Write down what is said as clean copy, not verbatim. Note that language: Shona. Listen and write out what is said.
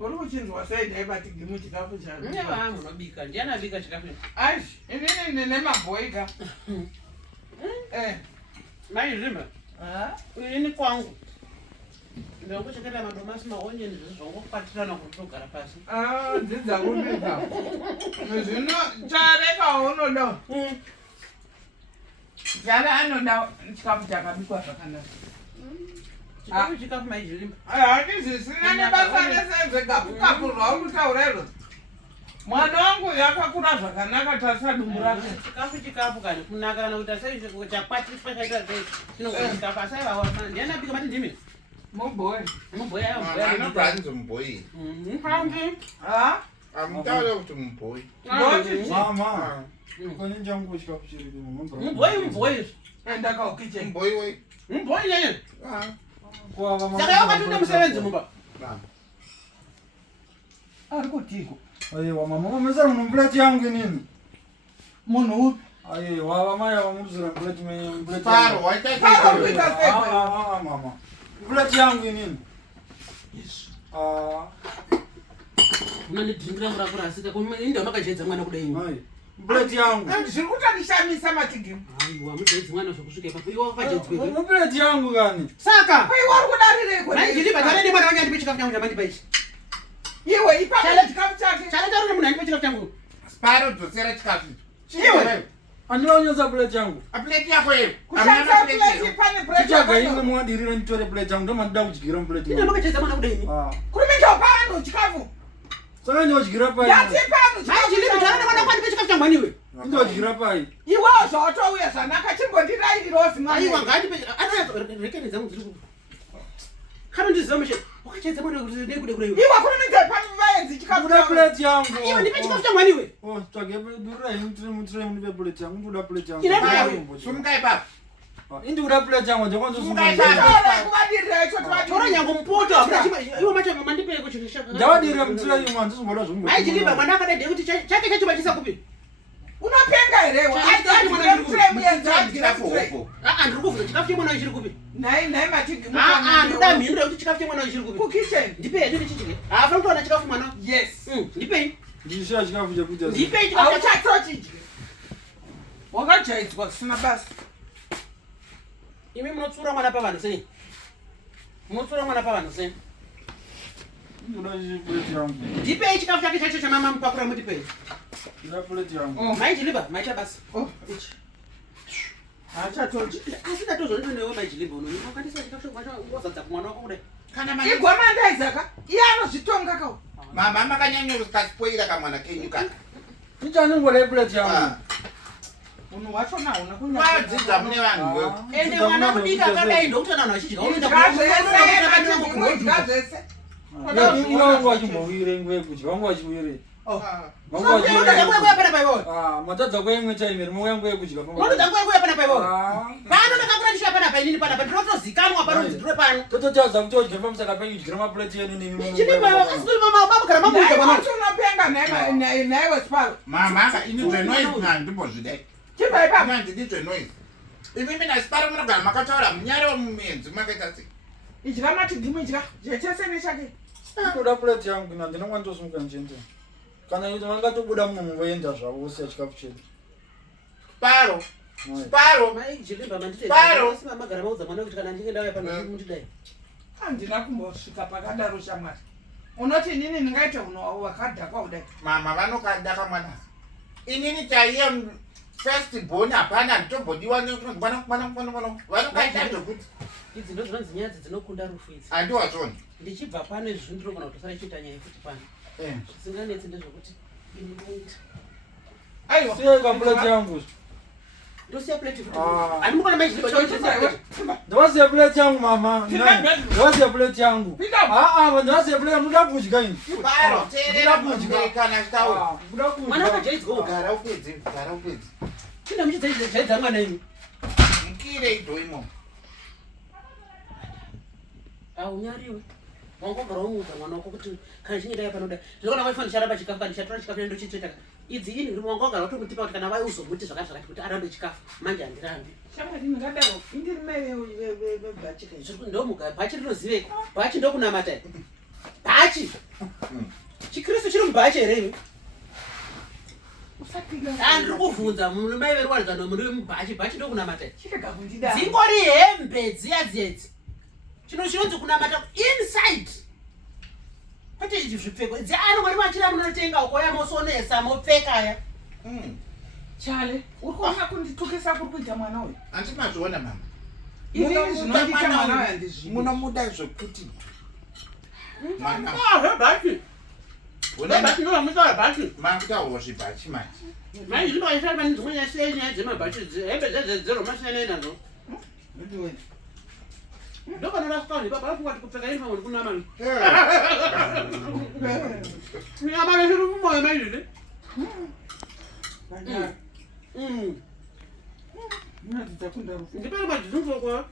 Uri kuchinzwa sei ndaibati gimu chikafu chako? Ndeva munobika. Ndiana bika chikafu. Ai, inini nemabhoika. Mai rimba. Ini kwangu. Ndio kuchekela madomasi maonyeni zvizvongopatirana kutogara pasi. Dzidza kubika. Zvino chareka unoda. Jala anoda chikafu chakabikwa zvakanaka. Chikafu mai rimba. Handizvisina nebasa rese gapu rwauri kutaurero. Mwana wangu yakakura zvakanaka tarisa dumbu rake. Chikafu kani kunaka kana kuti sei chakwatiswa chaita sei. Chinokuita pasai vawana. Ndiana bika mati ndimi. Mubhoyi. Mubhoyi ayo. Anobranzo mubhoyi. Hangi. Amutaura kuti mubhoyi. Mama. Kone njangu chikafu chiri mubhoyi. Ndaka ukiche. Mubhoyi we. Mubhoyi yeye. Kwa mama. Saka yakatunda musevenzi mumba. Ari kutiko. Aiwa mama meza mplate yangu nini? Munhu upi? Aiwa mama ya muzira plate plate. Paro waita mama. Plate yangu nini? Yes. Mani dringira mura asika kuma inda makajedza mwana kudai. Ai. Plate yangu. Zviri kutanishamisa matigimu. Aiwa mujedzi mwana zvokusvika papo iwo wakajedzwe. Plate yangu gani? Saka. Iwe uri kudarireko. Naijili bazareni mwana wangu andipe chikafu changu chamandi paichi. Iwe ipapa chikafu chake. Chale tauri munhu andipe chikafu changu. Paro dzosera chikafu. Iwe. Andinonyesa plate yangu. Plate yako yeyo. Kushandisa plate pane plate. Chichaga imwe mwadirira nditore plate yangu ndomandoda kudyira plate. Inda makajedza mwana kudai. Kurumidza pano chikafu. Saka ndodyira pai. Yati pano. Naijili bazareni mwana wangu andipe chikafu changu aniwe. Ndodyira pai. Iwe zvawatouya zvanaka chimbondirairirozi mwana. Aiwa ngandipe rekereza muziri kupi. Kana ndiziva meshe. Wakajedza mwana kuti ndekude kudai. Iwe kurumidza pano vaenzi chikafu Ndoda plate yangu. Iwe ndipe chikafu changu aniwe. Tsvage durira mutire munipe plate yangu. Ndoda plate yangu. Sumukai papa. Indikuda plate yangu ndikwanzo Sumukai sumukai. papa. kuvadirira icho Tora nyango mpoto. Iwe macho mandipe kuchishaka. Ndawadirira mutire imwe ndizongoda zvombo. Naijili mwana akadai kuti chake chachibachisa kupi. unopenga here ndiri kufunga chikafu chemwana chiri kupi. nai matigimu. Ndoda mhindura kuti chikafu chemwana chiri kupi. Kukitchen. Ndipei ndichichike. Afuna kutoona chikafu mwana. Yes. Ndipei. Ndishaya chikafu chekuita. Ndipei chikafu. Auchatochidye. Wakajaidzwa kusina basa. Imi munotsura mwana pavanhu sei? Munotsura mwana pavanhu sei? Ndoda plate yangu. Ndipei chikafu chake chacho chamama mupakura mutipei. Ndoda plate yangu. Maijiliba, maita basi. Ichi. Achatochi. Asina tozondonewo maijiliba uno. Wakandisa chikafu chacho wazadza kumwana wako kudai. Kana manya. Igwama ndaizaka. Iye anozvitonga kawo. Mama makanyanya kuspoira kamwana kenyu kaka. Ndichanongoda plate yangu. Munhu wacho nauna kunya. Wadzidza mune vanhu. Ende mwana kudika akadai ndokuti vanhu vachidya. Unoenda zvese. Iwe wangu wachimbowire ingwe kudya. Wangu wachiwire. Matadza kwaimwe time rimwe yangu yekudya. Tototaza kuti odya pamusaka penyu dyira maplate yenu nemi. Unopenga naiwe Sparo. Mama inizve noise nandimbozvidai. Chibai papa. Ndinizve noise. Imi na Sparo munogara makataura munyari womumenzi makaita sei. Idya matigimu idya. Zvechese nechake. Ndoda plate yangu ina ndinongwanitosumuka ndichienda. Kana kuti vangatobuda muno mungoenda zvavo usiya chikafu chedu. Sparo. Handina kumbosvika pakadaro shamwari. Unoti inini ndingaita uno wakadhakwa kudai. Mama vanokadaka mwana. Inini chaiye first born hapana nditobodiwa vanokaita zvokuti. Idzi ndozvinonzi nyaya dzinokunda rufu idzi. Handiwazvona. Ndichibva pano izvi ndinogona kutosara chiita nyaya yekuti pano. Zvisinganetsi ndezvokuti inoita. Aiwa. Siya plate yangu. Ndosiya plate futi. Andimukona maijiliba chochisa. Ndawasiya plate yangu mama. Ndawasiya plate yangu. Ndawasiya plate yangu ndoda kudya ini. Sparo, teerera kana taura. Mwana wakajaidzwa. Gara upedze. Tinda muchidzaidza mwana imi. Mukire idoimo. Unyariwe. Wangogara umuudza mwana wako kuti kana chinyidai panoda. Ndinoona waifa ndicharamba chikafu kana ndichatora chikafu ndochitsveta. Idzi ini wangogara utomutipa kuti kana wai uzomuti zvakati kuti arambe chikafu. Manje handirambi. Shamwari ndingadaro. Indiri mai vebhachi kai. Ndomuga bhachi rinoziveka. Bhachi ndokunamata. Bhachi. mubhachi here iwe Usapinga. andiri kuvhunza mai veri waridza muri mubhachi bhachi ndokunamata Chirega kundida. dzingori hembe dziya dzedzi chinonzi kunamata inside kwete izvi zvipfeko dzianongori machira munotenga ukoya mosonesa mopfekaya Chale, urikuona kunditukisa kuri kuita mwana uyu. Andimazviona mama. Inini zvinondita mwana uyu handizvidi. Munomuda zvekuti. Mwana. bhachi bhachi ndovamusara bhachi Makutawo zvibhachi manje. mai zvinoaisa mani dzimwe nyasei nyaya dzemabhachi hembe dzedzeromashinaenei nadzo Ndiwe. ndokanorasika zvipapa apukati kupfeka inifomu uri kunamani nyamane zviri mumoyo maizvizvi Ndinadzidza kundarufu. ndipari madzizimfokwa